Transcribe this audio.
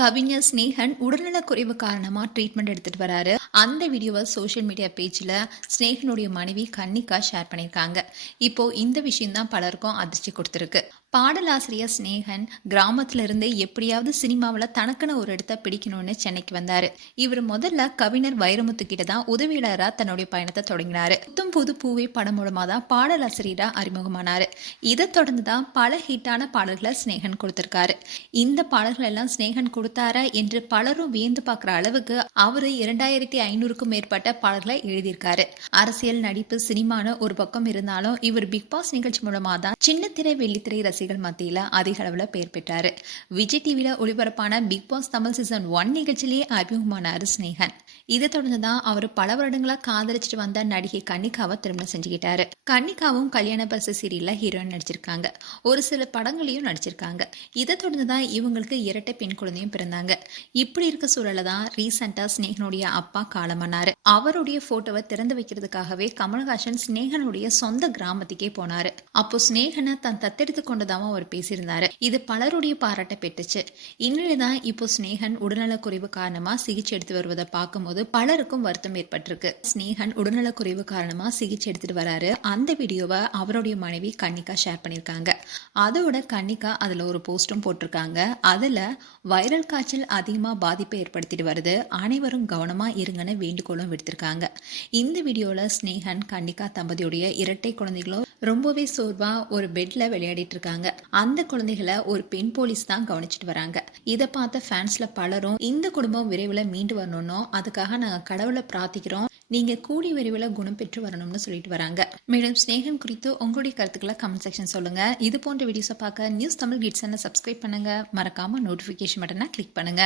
கவிஞர் ஸ்னேகன் உடல்நலக்குறைவு காரணமா ட்ரீட்மெண்ட் எடுத்துட்டு வராரு. அந்த வீடியோவை சோஷியல் மீடியா பேஜ்ல ஸ்னேகனுடைய மனைவி கன்னிகா ஷேர் பண்ணியிருக்காங்க. இப்போ இந்த விஷயம் தான் பலருக்கும் அதிர்ச்சி கொடுத்திருக்கு. பாடலாசிரியர் ஸ்னேகன் கிராமத்துல இருந்து எப்படியாவது சினிமாவில் தனக்குன்னு ஒரு இடத்த பிடிக்கணும்னு சென்னைக்கு வந்தாரு. இவர் முதல்ல கவிஞர் வைரமுத்து கிட்ட தான் உதவியாளராக தன்னுடைய பயணத்தை தொடங்கினாரு. புத்தம் புது பூவை படம் மூலமா தான் பாடலாசிரியரா அறிமுகமானாரு. இதை தொடர்ந்து தான் பல ஹிட்டான பாடல்களை ஸ்னேகன் கொடுத்திருக்காரு. இந்த பாடல்கள் எல்லாம் ஸ்னேகன் கொடுத்தாரா என்று பலரும் வியந்து பார்க்குற அளவுக்கு அவரு 2500க்கும் மேற்பட்ட பாடல்களை எழுதியிருக்காரு. அரசியல், நடிப்பு, சினிமான்னு ஒரு பக்கம் இருந்தாலும் இவர் பிக் பாஸ் நிகழ்ச்சி மூலமா தான் சின்னத்திரை வெள்ளித்திரை ரசிகர்கள் மத்தியில அதிக அளவுல பெயர் பெற்றாரு. விஜய் டிவில ஒளிபரப்பான பிக் பாஸ் தமிழ் சீசன் 1 நிகழ்ச்சியிலேயே அறிமுகமானாரு ஸ்னேகன். இதை தொடர்ந்துதான் அவர் பல வருடங்களா காதலிச்சுட்டு வந்த நடிகை கன்னிகாவை திருமணம் செஞ்சுக்கிட்டாரு. கன்னிகாவும் கல்யாண பரிசு சீரியல்ல ஹீரோயின் நடிச்சிருக்காங்க. ஒரு சில படங்களையும் நடிச்சிருக்காங்க. இதை தொடர்ந்துதான் இவங்களுக்கு இரட்டை பெண் குழந்தையும் பிறந்தாங்க. இப்படி இருக்க சூழல தான் ரீசெண்டா ஸ்னேகனுடைய அப்பா காலமானாரு. அவருடைய போட்டோவை திறந்து வைக்கிறதுக்காகவே கமல்ஹாசன் ஸ்னேகனுடைய சொந்த கிராமத்துக்கே போனாரு. அப்போ ஸ்னேகனை தன் தத்தெடுத்து கொண்டதாம அவர் பேசியிருந்தாரு. இது பலருடைய பாராட்ட பெற்றுச்சு. இந்நிலைதான் இப்போ ஸ்னேகன் உடல்நலக்குறைவு காரணமா சிகிச்சை எடுத்து வருவதை பார்க்கும்போது பலருக்கும் வருத்தம் ஏற்பட்டிருக்கு. ஸ்னேகன் உடல்நலக்குறைவு காரணமா சிகிச்சை எடுத்துட்டு வராரு. அந்த வீடியோவை அவருடைய மனைவி கன்னிகா ஷேர் பண்ணிருக்காங்க. அதோட கன்னிகா அதுல ஒரு போஸ்டும் போட்டிருக்காங்க. அதுல வைரல் காய்ச்சல் அதிகமா பாதிப்பை ஏற்படுத்திட்டு வருது, அனைவரும் கவனமா இருங்கன்னு வேண்டுகோளும் விடுத்திருக்காங்க. இந்த வீடியோல ஸ்னேகன் கன்னிகா தம்பதியுடைய இரட்டை குழந்தைகளும் ரொம்பவே சோர்வா ஒரு பெட்ல விளையாடிட்டு இருக்காங்க. அந்த குழந்தைகளை ஒரு பெண் போலீஸ் தான் கவனிச்சுட்டு வராங்க. இதை பார்த்த ஃபேன்ஸ்ல பலரும் இந்த குடும்பம் விரைவில் மீண்டு வரணும்னோ அதுக்காக நாங்க கடவுளை பிரார்த்திக்கிறோம், நீங்க கூடி விரைவில் குணம் பெற்று வரணும்னு சொல்லிட்டு வராங்க. மேலும் ஸ்னேகன் குறித்து உங்களுடைய கருத்துக்களை கமெண்ட் செக்ஷன் சொல்லுங்க. இது போன்ற வீடியோஸை பார்க்க நியூஸ் தமிழ் கிட்ஸ் சப்ஸ்கிரைப் பண்ணுங்க. மறக்காம நோட்டிபிகேஷன் பட்டனை கிளிக் பண்ணுங்க.